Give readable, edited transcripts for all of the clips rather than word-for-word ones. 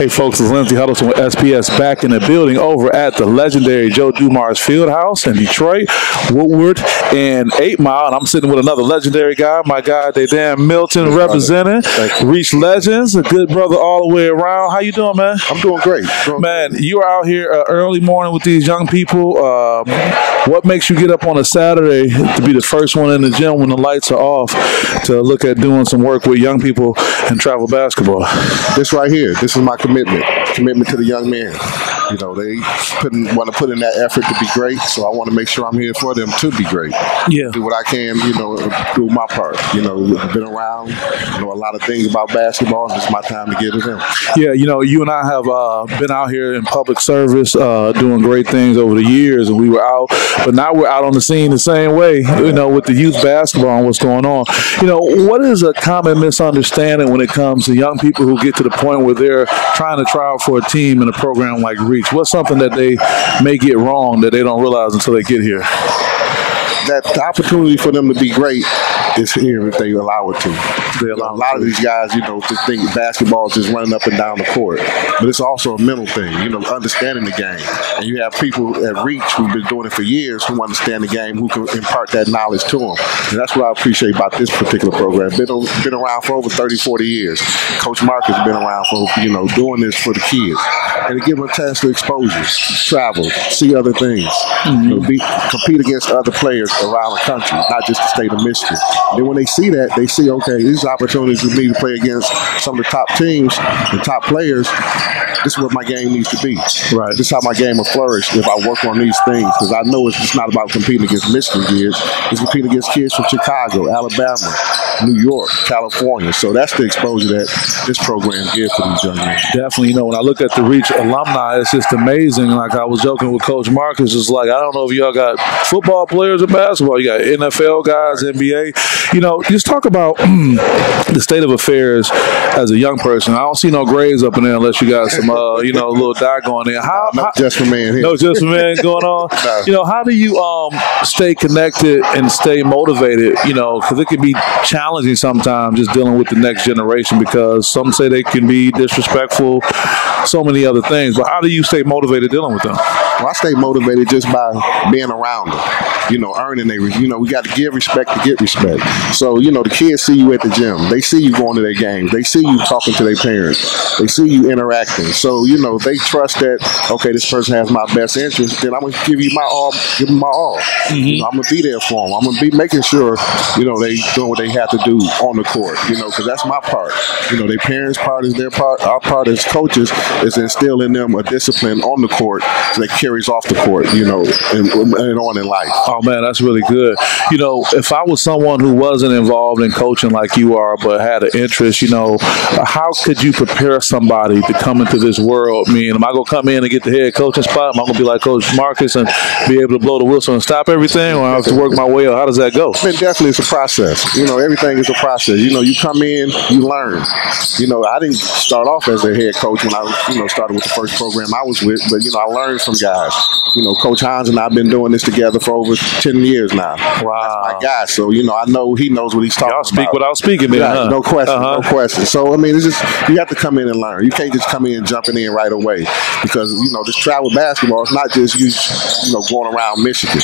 Hey folks, it's Lindsey Huddleston with SPS back in the building over at the legendary Joe Dumars Fieldhouse in Detroit, Woodward, and 8 Mile. And I'm sitting with another legendary guy, my guy DeDan Milton, representing R.E.A.C.H Legends, a good brother all the way around. How you doing, man? I'm doing great. Man, you are out here early morning with these young people. What makes you get up on a Saturday to be the first one in the gym when the lights are off to look at doing some work with young people in travel basketball? This right here, this is my commitment to the young men. You know, they want to put in that effort to be great, so I want to make sure I'm here for them to be great. Yeah. Do what I can, you know, do my part. You know, I've been around, know a lot of things about basketball, and it's my time to give to them. Yeah, you know, you and I have been out here in public service doing great things over the years, and we were out, but now we're out on the scene the same way, you know, with the youth basketball and what's going on. You know, what is a common misunderstanding when it comes to young people who get to the point where they're trying to try out for a team in a program like R.E.A.C.H? What's something that they may get wrong that they don't realize until they get here? That the opportunity for them to be great is here if they allow it to. A lot of these guys, you know, think basketball is just running up and down the court, but it's also a mental thing, you know, understanding the game. And you have people at R.E.A.C.H who've been doing it for years who understand the game, who can impart that knowledge to them. And that's what I appreciate about this particular program. Been around for over 30, 40 years. Coach Mark has been around for, you know, doing this for the kids. And to give them a chance to exposures, travel, see other things, you know, compete against other players around the country, not just the state of Michigan. Then when they see that, they see, okay, these opportunities for me to play against some of the top teams, the top players. This is what my game needs to be. Right. This is how my game will flourish if I work on these things. Because I know it's just not about competing against Michigan kids. It's competing against kids from Chicago, Alabama, New York, California. So that's the exposure that this program gives for these young men. Definitely. You know, when I look at the R.E.A.C.H alumni, it's just amazing. Like I was joking with Coach Marcus, it's like, I don't know if y'all got football players or basketball. You got NFL guys, NBA. You know, just talk about the state of affairs as a young person. I don't see no grades up in there unless you got some, you know, a little dye going there. No just for man here. No just for man going on. No. You know, how do you stay connected and stay motivated? You know, because it can be challenging sometimes just dealing with the next generation because some say they can be disrespectful, so many other things. But how do you stay motivated dealing with them? Well, I stay motivated just by being around them. You know, earning their, you know, we got to give respect to get respect. So, you know, the kids see you at the gym. They see you going to their games. They see you talking to their parents. They see you interacting. So, you know, they trust that, okay, this person has my best interest, then I'm going to give you my all, give them my all. You know, I'm going to be there for them. I'm going to be making sure, you know, they doing what they have to do on the court, you know, because that's my part. You know, their parents' part is their part. Our part as coaches is to instill in them a discipline on the court so that carries off the court, you know, and on in life. Oh, man, that's really good. You know, if I was someone who wasn't involved in coaching like you are but had an interest, you know, how could you prepare somebody to come into this world? I mean, am I going to come in and get the head coaching spot? Am I going to be like Coach Marcus and be able to blow the whistle and stop everything? Or I have to work my way up? How does that go? I mean, definitely it's a process. You know, everything is a process. You know, you come in, you learn. You know, I didn't start off as a head coach when I, you know, started with the first program I was with, but, you know, I learned from guys. You know, Coach Hines and I have been doing this together for over 10 years now. Wow. That's my guy. So, you know, I know he knows what he's talking about. Y'all speak without speaking, man. Yeah, no question, no question. So, I mean, it's just, you have to come in and learn. You can't just come in jumping in right away because, you know, this travel basketball is not just you know, going around Michigan.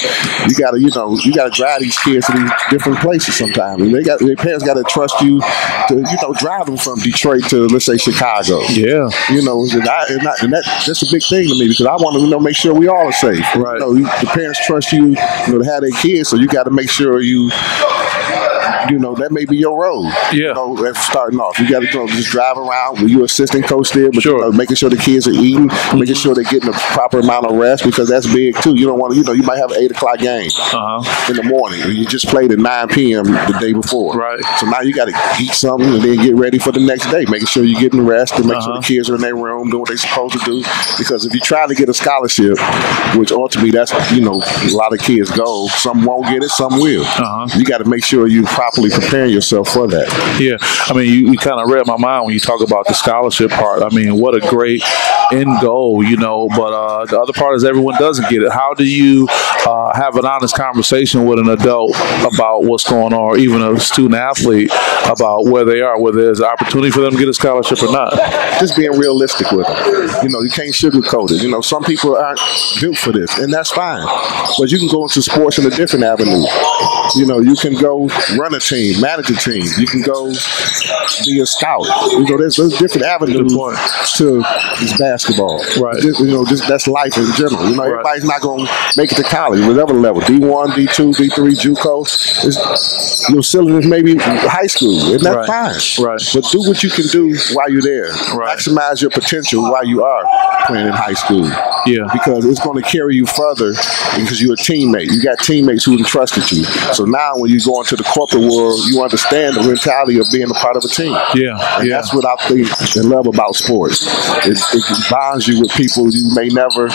You got to, you know, you got to drive these kids to these different places sometimes. And their parents got to trust you to, you know, drive them from Detroit to, let's say, Chicago. Yeah. You know, that's a big thing to me because I want to, you know, make sure we all are safe. Right. You know, the parents trust you, you know, to have their kids, so you got to make sure you know, that may be your road. Yeah. You know, starting off. You got to, you know, just drive around with your assistant coach there, but sure. You know, making sure the kids are eating, making sure they're getting the proper amount of rest because that's big too. You don't want to, you know, you might have an 8 o'clock game in the morning. And you just played at 9 p.m. the day before. Right. So now you got to eat something and then get ready for the next day, making sure you're getting rest and make sure the kids are in their room doing what they're supposed to do. Because if you try to get a scholarship, which ultimately that's, you know, a lot of kids go, some won't get it, some will. You got to make sure you properly prepare yourself for that. Yeah, I mean, you kind of read my mind when you talk about the scholarship part. I mean, what a great end goal, you know, but the other part is everyone doesn't get it. How do you have an honest conversation with an adult about what's going on, or even a student athlete about where they are, whether there's an opportunity for them to get a scholarship or not? Just being realistic with them. You know, you can't sugarcoat it. You know, some people aren't built for this, and that's fine. But you can go into sports in a different avenue. You know, you can go run a team, manage a team. You can go be a scout. You know, there's different avenues to this basketball. Right. You know, that's life in general. You know, everybody's not going to make it to college, whatever level, D1, D2, D3, JUCO. Your ceiling is maybe high school, and that's fine. Right. But do what you can do while you're there. Right. Maximize your potential while you are playing in high school. Yeah. Because it's going to carry you further because you're a teammate. You got teammates who entrusted you. So now when you go into the corporate world, you understand the mentality of being a part of a team. Yeah. And that's what I think and love about sports. It bonds you with people you may never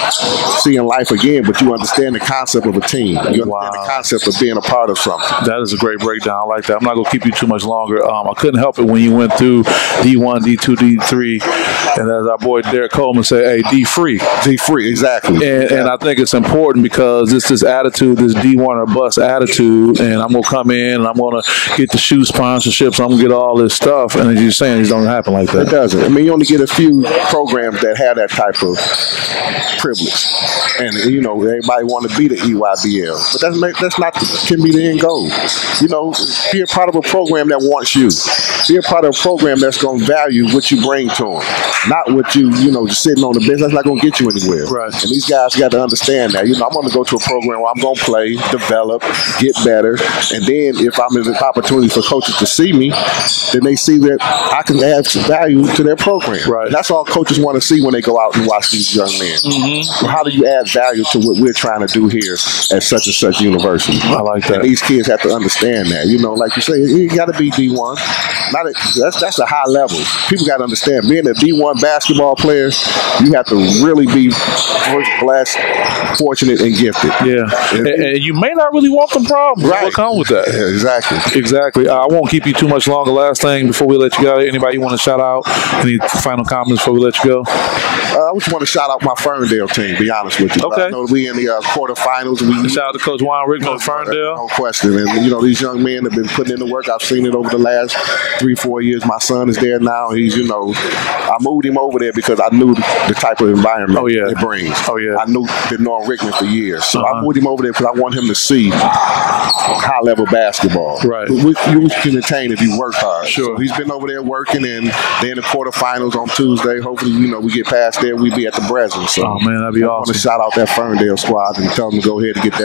see in life again, but you understand the concept of a team. You understand the concept of being a part of something. That is a great breakdown. I like that. I'm not going to keep you too much longer. I couldn't help it when you went through D1, D2, D3, and as our boy Derek Coleman said, hey, D-free. D-free, exactly. And I think it's important because it's this attitude, this D1 or bust attitude, and I'm going to come in and I'm going to get the shoe sponsorships, I'm going to get all this stuff, and as you're saying, it don't happen like that. It doesn't. I mean, you only get a few programs that have that type of privilege. And, you know, everybody want to be the EYBL. But that's not can be the end goal. You know, be a part of a program that wants you. Be a part of a program that's going to value what you bring to them. Not what you know, just sitting on the bench. That's not going to get you anywhere. Right. And these guys got to understand that. You know, I'm going to go to a program where I'm going to play, develop, get better. And then if I'm in an opportunity for coaches to see me, then they see that I can add some value to their program. Right. And that's all coaches want to see when they go out and watch these young men. Mm-hmm. How do you add value to what we're trying to do here at such and such university? I like that. And these kids have to understand that. You know, like you say, you got to be D1. That's a high level. People got to understand, being a D1 basketball player, you have to really be blessed, fortunate, and gifted. Yeah. And you may not really want the problem. Right. What come with that? Yeah, exactly. Exactly. I won't keep you too much longer. Last thing before we let you go, anybody you want to shout out? Any final comments before we let you go? I just want to shout out my Ferndale team, to be honest with you. Okay. I know we in the quarterfinals. Shout out to Coach Enrichment of Ferndale. No question. And, you know, these young men have been putting in the work. I've seen it over the last 3-4 years. My son is there now. He's, you know, I moved him over there because I knew the type of environment it brings. Oh, yeah. I knew been knowing Enrichment for years. So I moved him over there because I want him to see high-level basketball. Right. Which you can attain if you work hard. Sure. So he's been over there working, and they're in the quarterfinals on Tuesday. Hopefully, you know, we get past there, we be at the Breslin. So oh, man, that'd be awesome. I want to shout out that Ferndale squad and tell them to go ahead and get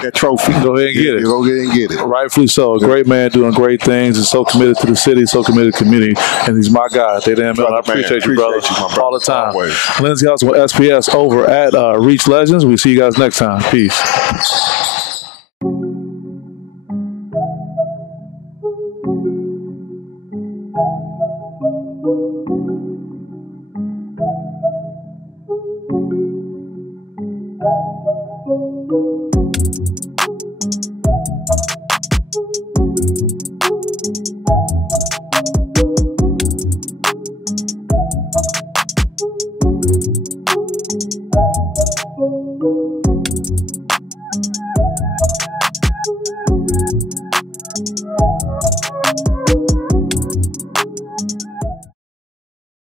that trophy. Go ahead and get it. Go ahead and get it. Rightfully so. A great man doing great things and so committed to the city, so committed to the community. And he's my guy. DeDan Milton. I appreciate you, brother. All the time. Lindsay Hudson with SPS over at R.E.A.C.H Legends. We'll see you guys next time. Peace.